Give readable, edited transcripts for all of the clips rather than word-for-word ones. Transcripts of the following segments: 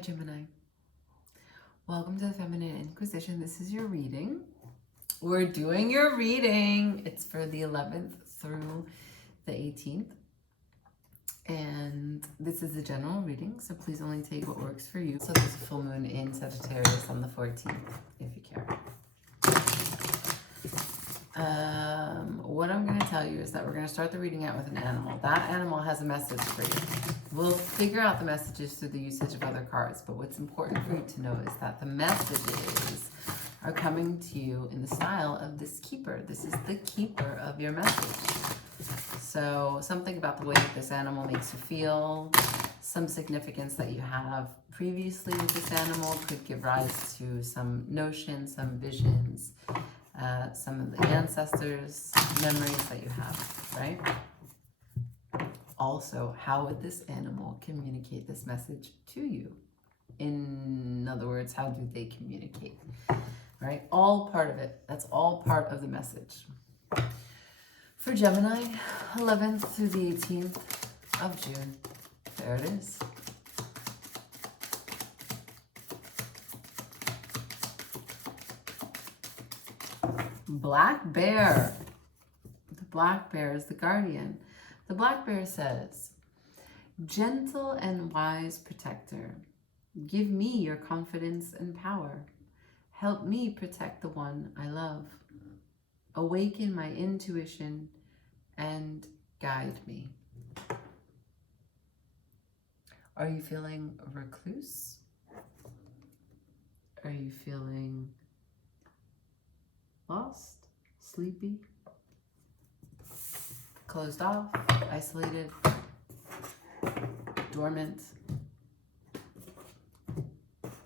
Gemini. Welcome to the Feminine Inquisition. This is your reading. We're doing your reading. It's for the 11th through the 18th. And this is a general reading, so please only take what works for you. So there's a full moon in Sagittarius on the 14th, if you care. What I'm going to tell you is that we're going to start the reading out with an animal. That animal has a message for you. We'll figure out the messages through the usage of other cards, but what's important for you to know is that the messages are coming to you in the style of this keeper. This is the keeper of your message. So something about the way that this animal makes you feel, some significance that you have previously with this animal could give rise to some notions, some visions, some of the ancestors' memories that you have, right? Also, how would this animal communicate this message to you? In other words, how do they communicate? Right? All part of it. That's all part of the message. For Gemini, 11th through the 18th of June. There it is. Black bear. The black bear is the guardian. The black bear says, gentle and wise protector, give me your confidence and power. Help me protect the one I love. Awaken my intuition and guide me. Are you feeling a recluse? Are you feeling lost, sleepy, closed off, isolated, dormant?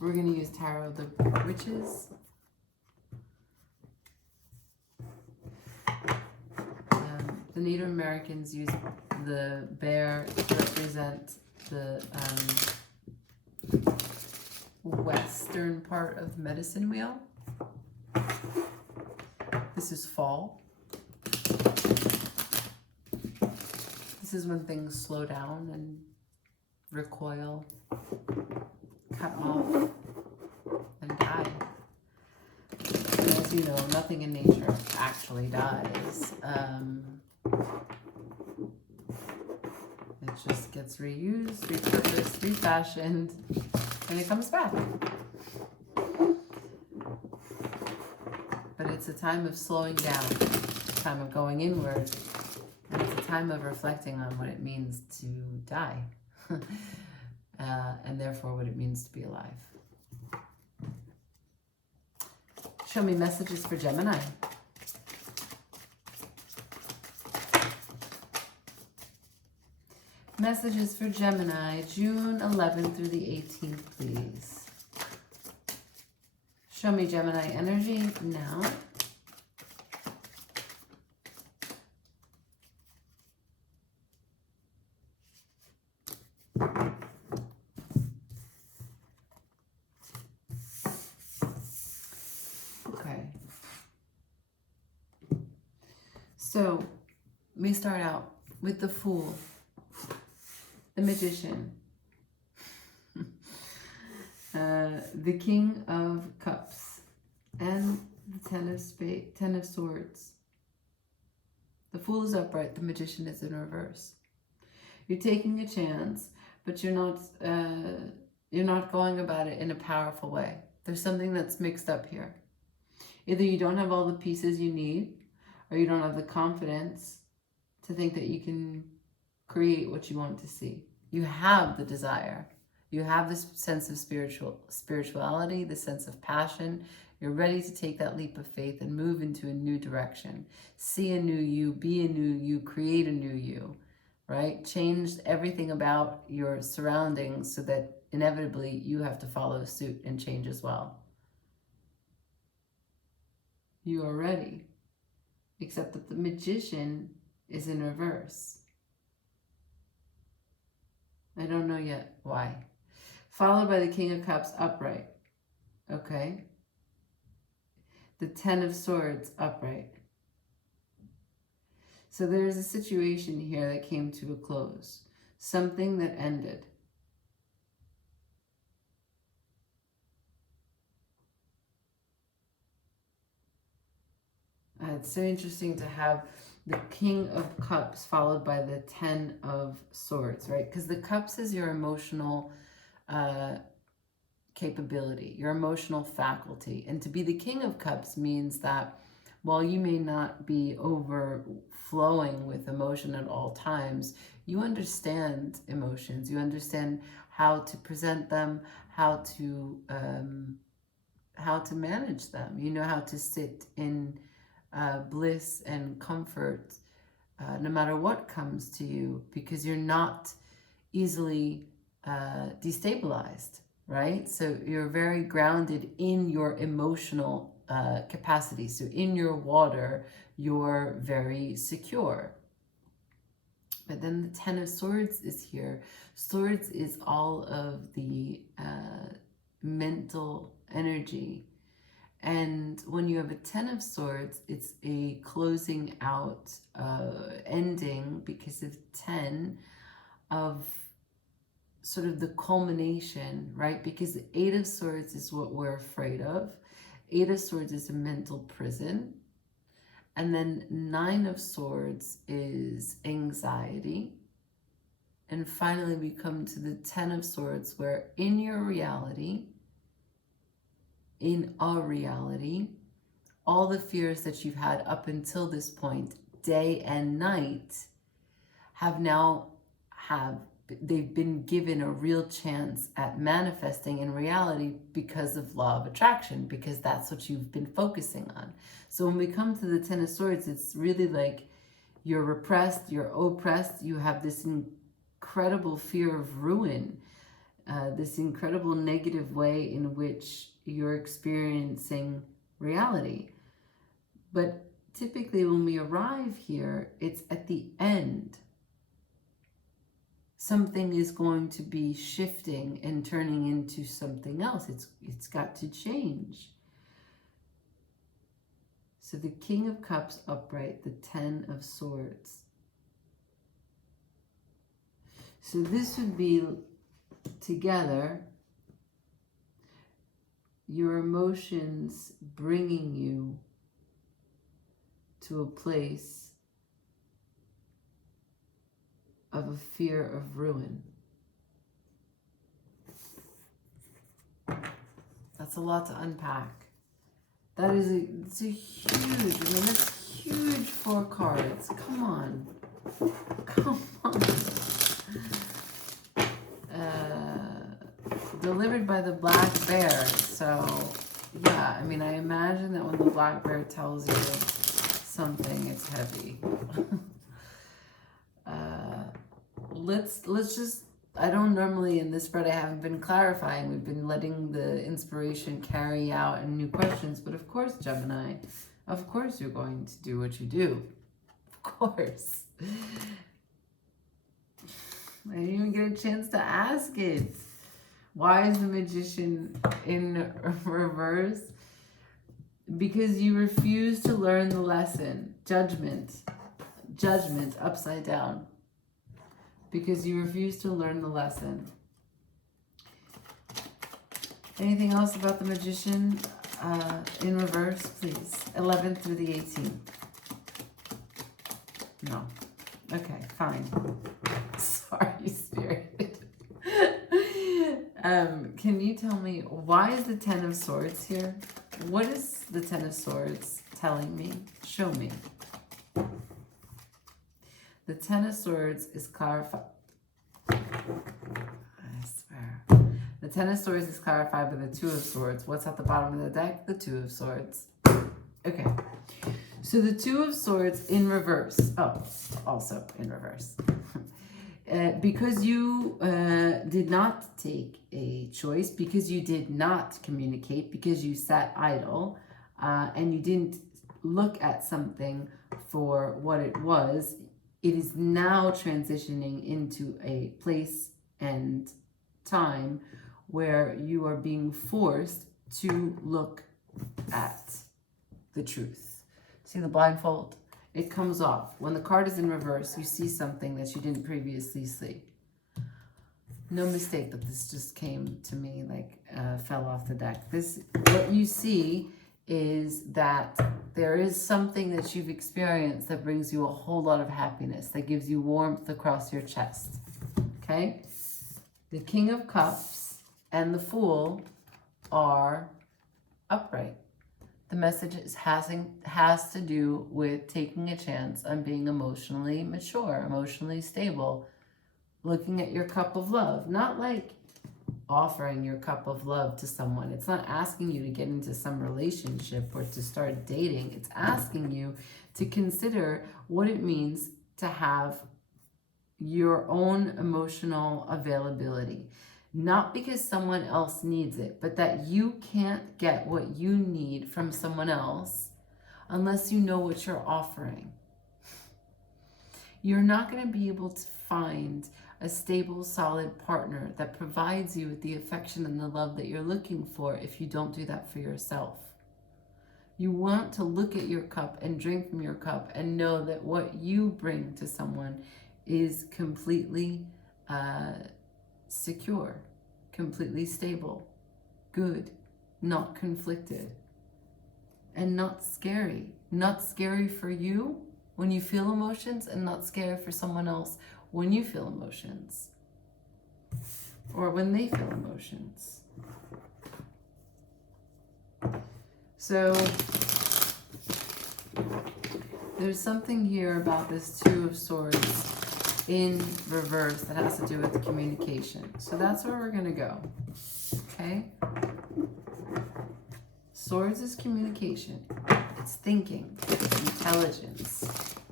We're going to use Tarot of the Witches. The Native Americans use the bear to represent the western part of the medicine wheel. This is fall. This is when things slow down and recoil, cut off, and die. And as you know, nothing in nature actually dies. It just gets reused, repurposed, refashioned, and it comes back. But it's a time of slowing down, a time of going inward, and it's a time of reflecting on what it means to die, and therefore what it means to be alive. Show me messages for Gemini. Messages for Gemini, June 11th through the 18th, please. Show me Gemini energy now. Okay. So, we start out with the Fool, the Magician, the King of Cups, and the Ten of Swords. The Fool is upright, the Magician is in reverse. You're taking a chance, but you're not going about it in a powerful way. There's something that's mixed up here. Either you don't have all the pieces you need, or you don't have the confidence to think that you can create what you want to see. You have the desire. You have this sense of spirituality, the sense of passion. You're ready to take that leap of faith and move into a new direction. See a new you, be a new you, create a new you, right? Change everything about your surroundings so that inevitably you have to follow suit and change as well. You are ready, except that the Magician is in reverse. I don't know yet why. Followed by the King of Cups upright. Okay. The Ten of Swords upright. So there's a situation here that came to a close. Something that ended. It's so interesting to have the King of Cups followed by the Ten of Swords, right? Because the Cups is your emotional capability, your emotional faculty. And to be the King of Cups means that while you may not be overflowing with emotion at all times, you understand emotions. You understand how to present them, how to manage them. You know how to sit in bliss and comfort no matter what comes to you, because you're not easily destabilized, right? So you're very grounded in your emotional capacity. So in your water, you're very secure. But then the Ten of Swords is here. Swords is all of the mental energy. And when you have a Ten of Swords, it's a closing out, ending, because of 10 of sort of the culmination, right? Because the Eight of Swords is what we're afraid of. Eight of Swords is a mental prison. And then Nine of Swords is anxiety. And finally, we come to the Ten of Swords, where in your reality, in our reality, all the fears that you've had up until this point, day and night, they've been given a real chance at manifesting in reality because of law of attraction, because that's what you've been focusing on. So when we come to the Ten of Swords, it's really like you're repressed, you're oppressed, you have this incredible fear of ruin, this incredible negative way in which you're experiencing reality. But typically when we arrive here, it's at the end. Something is going to be shifting and turning into something else. It's got to change. So the King of Cups upright, the Ten of Swords. So this would be together your emotions bringing you to a place of a fear of ruin. That's a lot to unpack. It's a huge, that's huge 4 cards. Come on. Delivered by the black bear. So, yeah, I imagine that when the black bear tells you something, it's heavy. Let's just, I don't normally in this spread, I haven't been clarifying. We've been letting the inspiration carry out and new questions. But of course, Gemini, of course you're going to do what you do. Of course. I didn't even get a chance to ask it. Why is the Magician in reverse? Because you refuse to learn the lesson. Judgment upside down. Because you refuse to learn the lesson. Anything else about the Magician in reverse, please? 11th through the 18th. No. Okay, fine. Sorry, Spirit. Can you tell me, why is the Ten of Swords here? What is the Ten of Swords telling me? Show me. The Ten of Swords is clarified. I swear. The Ten of Swords is clarified by the Two of Swords. What's at the bottom of the deck? The Two of Swords. Okay. So the Two of Swords in reverse. Oh, also in reverse. Because you did not take a choice, because you did not communicate, because you sat idle, and you didn't look at something for what it was, it is now transitioning into a place and time where you are being forced to look at the truth. See the blindfold? It comes off. When the card is in reverse, you see something that you didn't previously see. No mistake that this just came to me, like fell off the deck. What you see is that there is something that you've experienced that brings you a whole lot of happiness, that gives you warmth across your chest. Okay? The King of Cups and the Fool are upright. The message has to do with taking a chance on being emotionally mature, emotionally stable, looking at your cup of love, not like offering your cup of love to someone. It's not asking you to get into some relationship or to start dating. It's asking you to consider what it means to have your own emotional availability. Not because someone else needs it, but that you can't get what you need from someone else unless you know what you're offering. You're not going to be able to find a stable, solid partner that provides you with the affection and the love that you're looking for if you don't do that for yourself. You want to look at your cup and drink from your cup and know that what you bring to someone is completely secure, completely stable, good, not conflicted, and not scary. Not scary for you when you feel emotions, and not scary for someone else when you feel emotions or when they feel emotions. So there's something here about this Two of Swords in reverse that has to do with communication. So that's where we're going to go. Okay? Swords is communication. It's thinking. It's intelligence.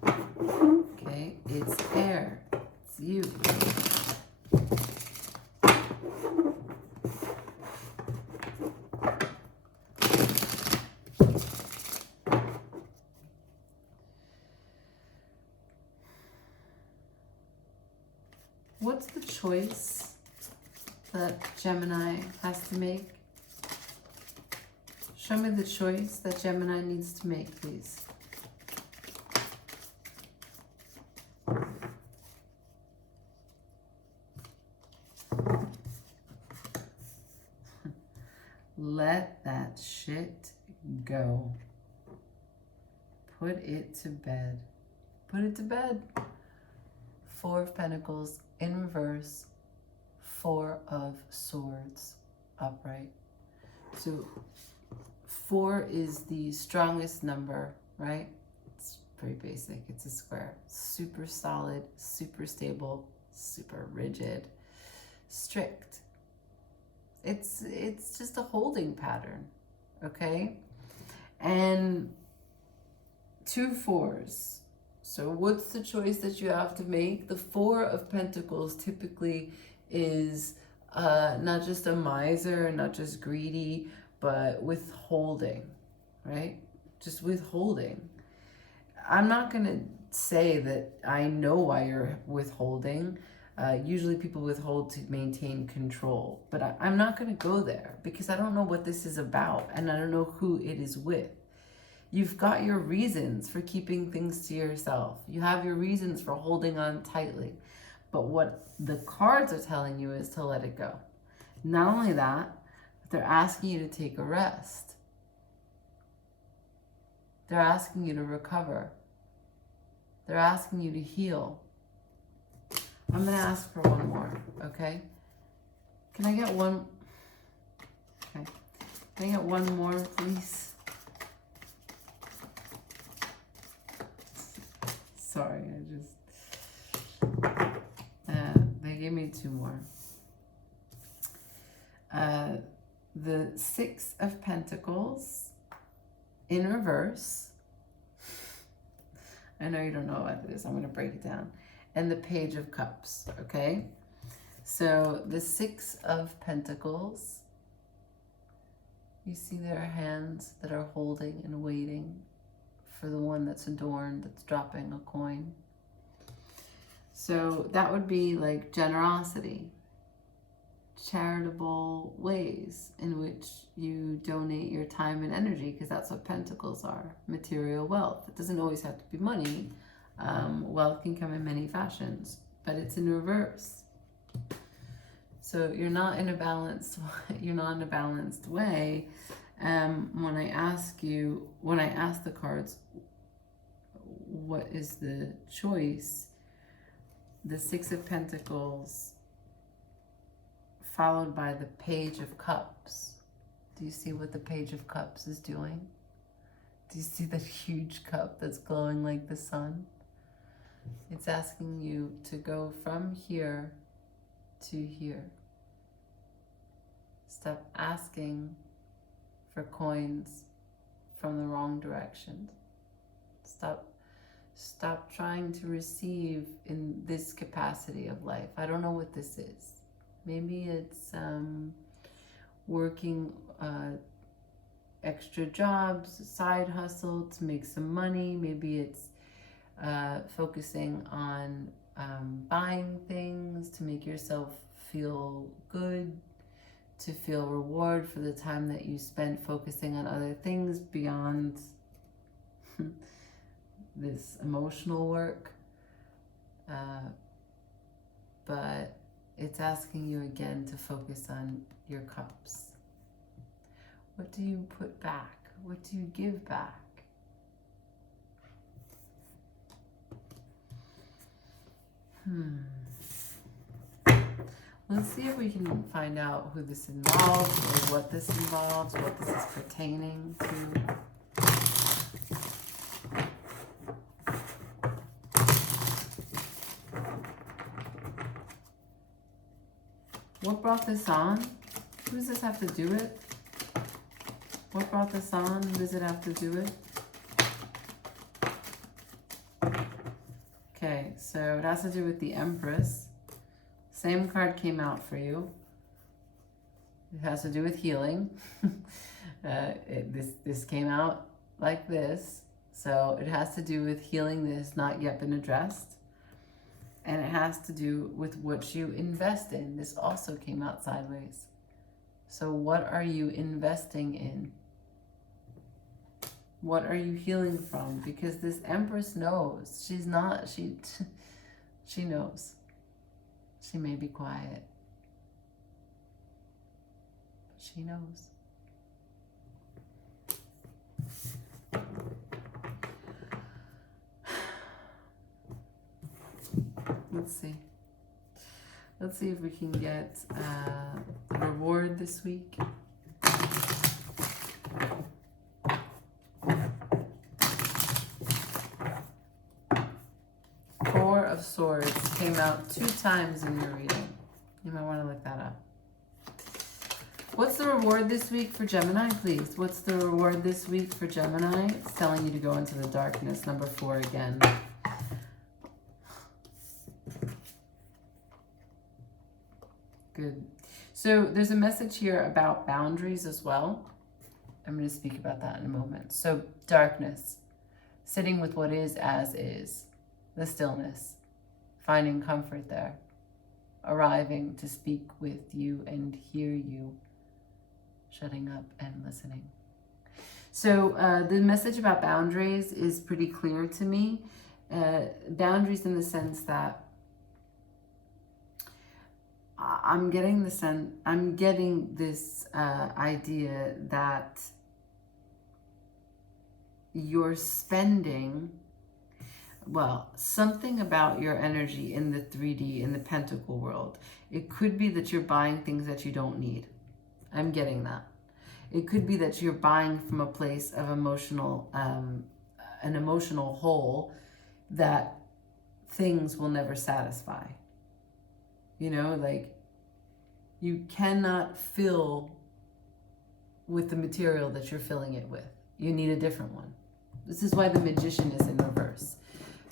Okay? It's air. It's you. What's the choice that Gemini has to make? Show me the choice that Gemini needs to make, please. Let that shit go. Put it to bed. Put it to bed. Four of Pentacles in reverse. Four of Swords upright. So 4 is the strongest number, right? It's pretty basic. It's a square. Super solid, super stable, super rigid, strict. It's just a holding pattern, okay? And 2 4s. So what's the choice that you have to make? The 4 of Pentacles typically is not just a miser, not just greedy, but withholding, right? Just withholding. I'm not going to say that I know why you're withholding. Usually people withhold to maintain control, but I'm not going to go there because I don't know what this is about and I don't know who it is with. You've got your reasons for keeping things to yourself. You have your reasons for holding on tightly. But what the cards are telling you is to let it go. Not only that, but they're asking you to take a rest. They're asking you to recover. They're asking you to heal. I'm going to ask for one more, okay? Can I get one? Okay. Can I get one more, please? Sorry, they gave me 2 more. The 6 of Pentacles in reverse. I know you don't know what it is. I'm going to break it down. And the Page of Cups, okay? So the 6 of Pentacles, you see their hands that are holding and waiting for the one that's adorned, that's dropping a coin. So that would be like generosity, charitable ways in which you donate your time and energy, because that's what Pentacles are, material wealth. It doesn't always have to be money. Wealth can come in many fashions, but it's in reverse. So you're not in a balanced way, When I ask the cards, what is the choice? The Six of Pentacles followed by the Page of Cups. Do you see what the Page of Cups is doing? Do you see that huge cup that's glowing like the sun? It's asking you to go from here to here. Stop asking for coins from the wrong direction. Stop trying to receive in this capacity of life. I don't know what this is. Maybe it's working extra jobs, side hustle to make some money. Maybe it's focusing on buying things to make yourself feel good, to feel reward for the time that you spent focusing on other things beyond this emotional work. But it's asking you again to focus on your cups. What do you put back? What do you give back? Let's see if we can find out who this involves, or what this involves, what this is pertaining to. What brought this on? Who does this have to do with? What brought this on? Who does it have to do with? Okay, so it has to do with the Empress. Same card came out for you. It has to do with healing. This came out like this. So it has to do with healing that has not yet been addressed. And it has to do with what you invest in. This also came out sideways. So what are you investing in? What are you healing from? Because this Empress knows. She knows. She may be quiet, but she knows. Let's see. Let's see if we can get a reward this week. Four of Swords came out 2 times in your reading. You might want to look that up. What's the reward this week for Gemini, please? What's the reward this week for Gemini? It's telling you to go into the darkness. Number 4 again. Good. So there's a message here about boundaries as well. I'm going to speak about that in a moment. So darkness, sitting with what is as is, the stillness, finding comfort there, arriving to speak with you and hear you, shutting up and listening. So the message about boundaries is pretty clear to me. Boundaries in the sense that I'm getting this idea that you're spending, well, something about your energy in the 3D, in the pentacle world. It could be that you're buying things that you don't need. I'm getting that. It could be that you're buying from a place of emotional, an emotional hole that things will never satisfy. You know, like you cannot fill with the material that you're filling it with. You need a different one. This is why the Magician is in reverse.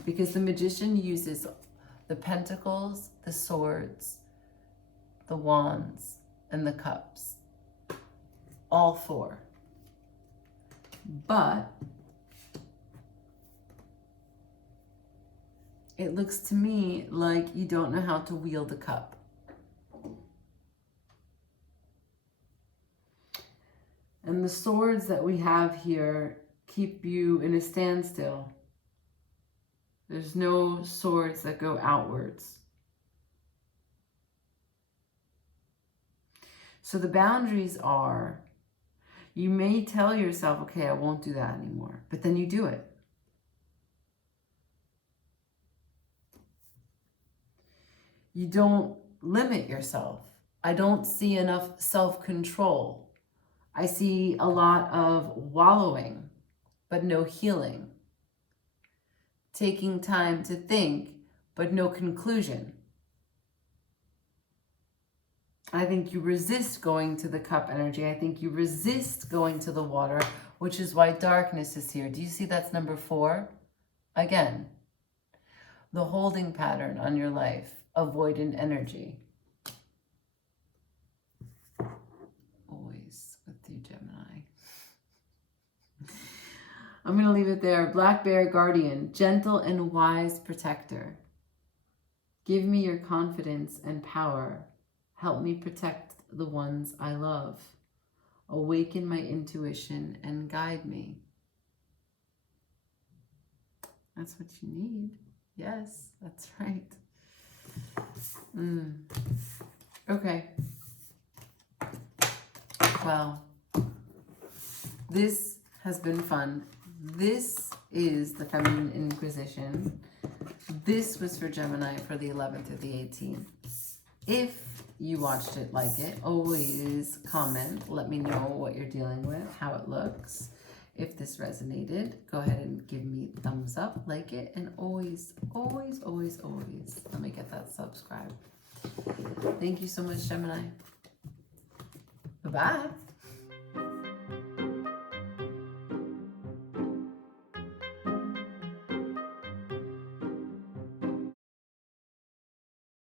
Because the Magician uses the Pentacles, the Swords, the Wands, and the Cups. All 4. But it looks to me like you don't know how to wield a cup. And the swords that we have here keep you in a standstill. There's no swords that go outwards. So the boundaries are, You may tell yourself, okay, I won't do that anymore, but then you do it. You don't limit yourself. I don't see enough self-control. I see a lot of wallowing, but no healing. Taking time to think, but no conclusion. I think you resist going to the cup energy. I think you resist going to the water, which is why darkness is here. Do you see that's number 4? Again, the holding pattern on your life, avoidant energy. Always with you, Gemini. I'm going to leave it there. Black Bear Guardian, gentle and wise protector. Give me your confidence and power. Help me protect the ones I love. Awaken my intuition and guide me. That's what you need. Yes, that's right. Okay. Well, this has been fun. This is the Feminine Inquisition. This was for Gemini for the 11th or the 18th. If you watched it, like it, always comment. Let me know what you're dealing with, how it looks. If this resonated, go ahead and give me a thumbs up, like it, and always, always, always, always, let me get that subscribe. Thank you so much, Gemini. Bye-bye.